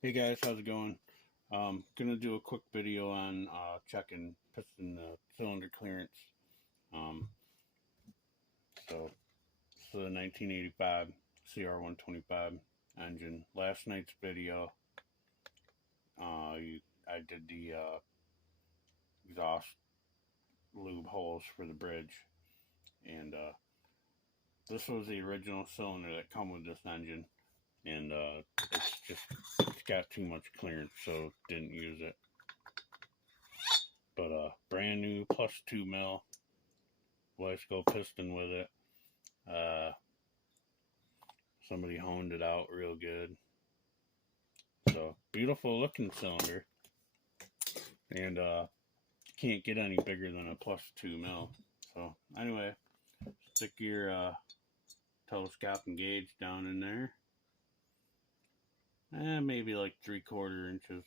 Hey guys, how's it going? Gonna do a quick video on checking piston cylinder clearance. Um, so the 1985 cr125 engine. Last night's video, I did the exhaust lube holes for the bridge, and this was the original cylinder that come with this engine, and it's got too much clearance, so didn't use it. But brand new plus 2 mil Go piston with it. Uh, Somebody honed it out real good. So beautiful looking cylinder, and can't get any bigger than a plus 2 mil. So anyway, stick your telescoping gauge down in there, and maybe like 3/4 inches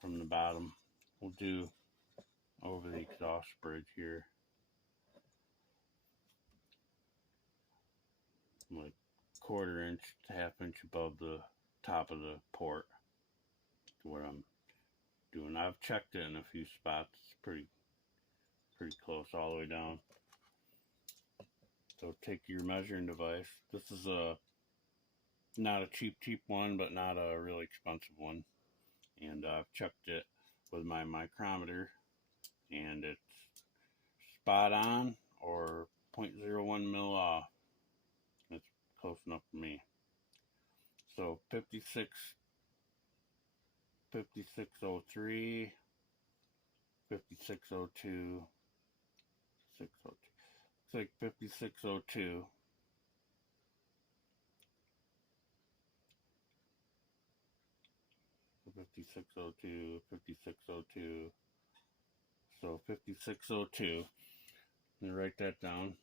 from the bottom. We'll do over the exhaust bridge here, like 1/4 inch to 1/2 inch above the top of the port. Where I'm doing, I've checked it in a few spots. It's pretty close all the way down. So take your measuring device. This is not a cheap one, but not a really expensive one. And I've checked it with my micrometer, and it's spot on or 0.01 mil off. It's close enough for me. So 5603, 5602, 602. It's like 5602. 5602, 5602. So 5602. I'm going to write that down.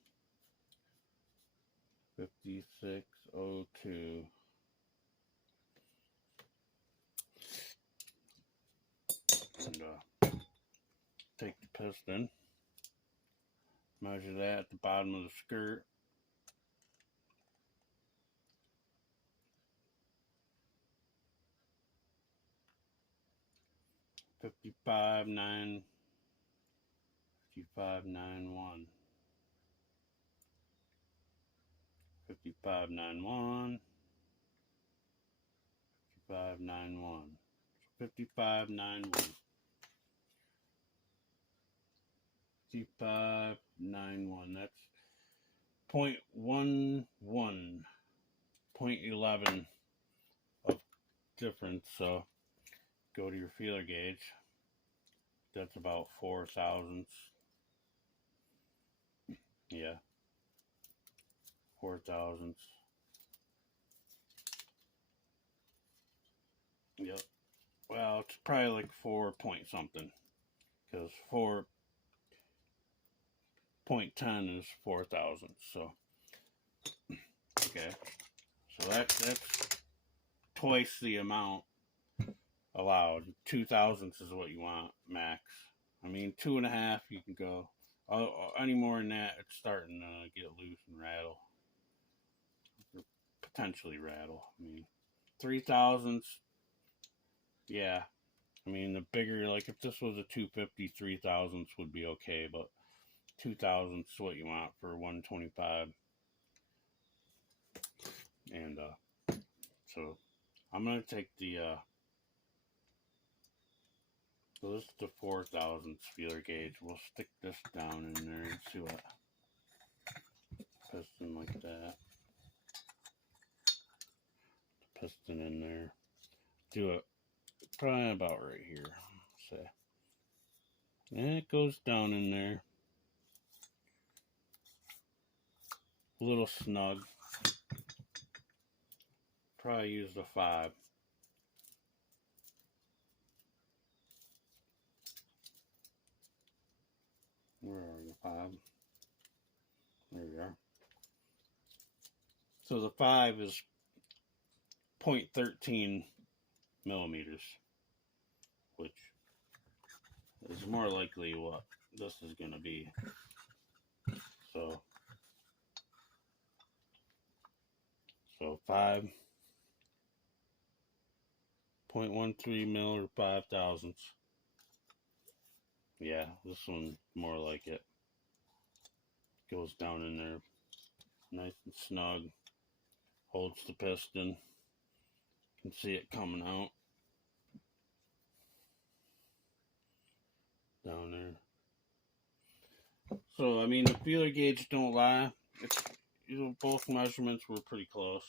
5602. And take the piston, measure that at the bottom of the skirt. Fifty-five nine one. 5591. 5591. 5591. 5591. That's 0.11, 0.11 of difference. So go to your feeler gauge. That's about 4 thousandths. Yeah, 4 thousandths. Yep. Well, it's probably like 4 point something, because 4.10 is 4 thousandths. So okay, so that's twice the amount allowed. 2 thousandths is what you want max. I mean, 2.5 you can go. Any more than that, it's starting to get loose and rattle. Or potentially rattle. I mean, 3 thousandths, yeah. I mean, the bigger, like if this was a 250, 3 thousandths would be okay, but 2 thousandths is what you want for 125. And so I'm gonna take the so this is the 4 thousandths feeler gauge. We'll stick this down in there and see what piston like that. Piston in there. Do it probably about right here. Say, and it goes down in there. A little snug. Probably use the 5. Where are the 5? There you are. So the 5 is 0.13 millimeters, which is more likely what this is going to be. So 5 0.13 mil or 5 thousandths. Yeah, this one more like it. Goes down in there nice and snug. Holds the piston. You can see it coming out. Down there. So, I mean, the feeler gauge don't lie. Both measurements were pretty close.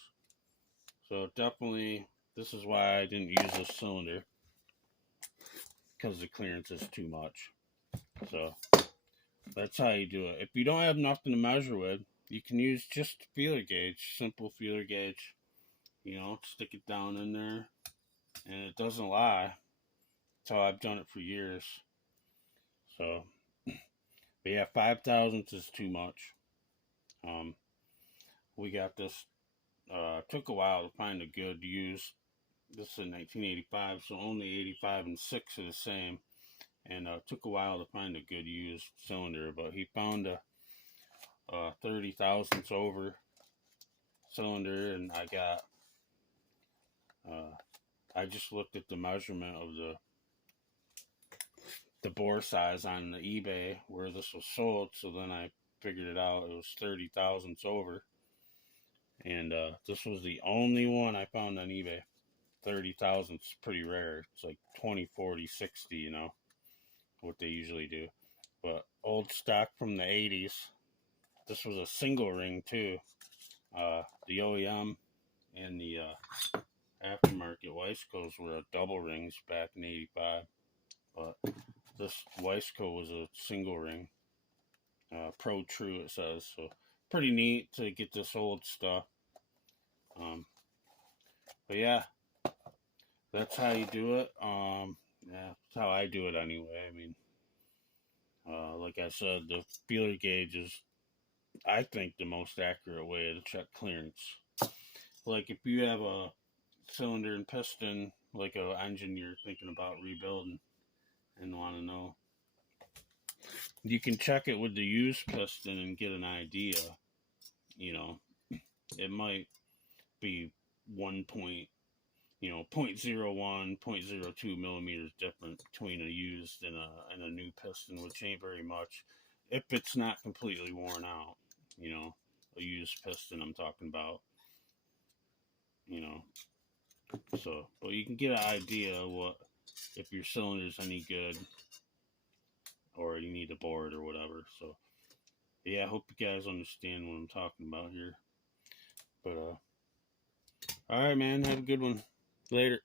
So, definitely, this is why I didn't use this cylinder. Because the clearance is too much. So, that's how you do it. If you don't have nothing to measure with, you can use just feeler gauge. Simple feeler gauge. You know, stick it down in there. And it doesn't lie. That's how I've done it for years. So, but yeah, 5 thousandths is too much. We got this. Took a while to find a good used. This is in 1985, so only 85 and 6 are the same. And took a while to find a good used cylinder, but he found a 30 thousandths over cylinder, and I got. I just looked at the measurement of the bore size on the eBay where this was sold, so then I figured it out. It was 30 thousandths over, and this was the only one I found on eBay. 30 thousandths, pretty rare. It's like 20, 40, 60, you know, what they usually do. But old stock from the 80s. This was a single ring too. The OEM and the aftermarket Weisskos were double rings back in 85. But this Weissko was a single ring. Pro True, it says. So pretty neat to get this old stuff. But yeah, that's how you do it. Yeah, that's how I do it anyway. I mean, like I said, the feeler gauge is, I think, the most accurate way to check clearance. Like if you have a cylinder and piston, like an engine you're thinking about rebuilding and want to know, you can check it with the used piston and get an idea. You know, it might be 0.01, 0.02 millimeters different between a used and a new piston, which ain't very much if it's not completely worn out. You know, a used piston I'm talking about. You know, so, but you can get an idea of what, if your cylinder's any good or you need a board or whatever. So yeah, I hope you guys understand what I'm talking about here. But alright, man, have a good one. Later.